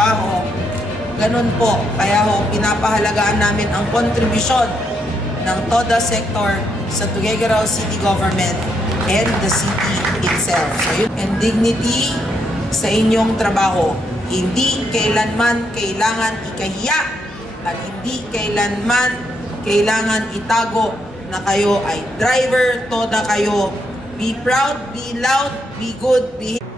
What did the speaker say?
trabaho. Ganun po, kaya ho, pinapahalagaan namin ang kontribusyon ng TODA sector sa Tuguegarao City Government and the city itself. So yun, and dignity sa inyong trabaho. Hindi kailanman kailangan ikahiya at hindi kailanman kailangan itago na kayo ay driver, TODA kayo. Be proud, be loud, be good, be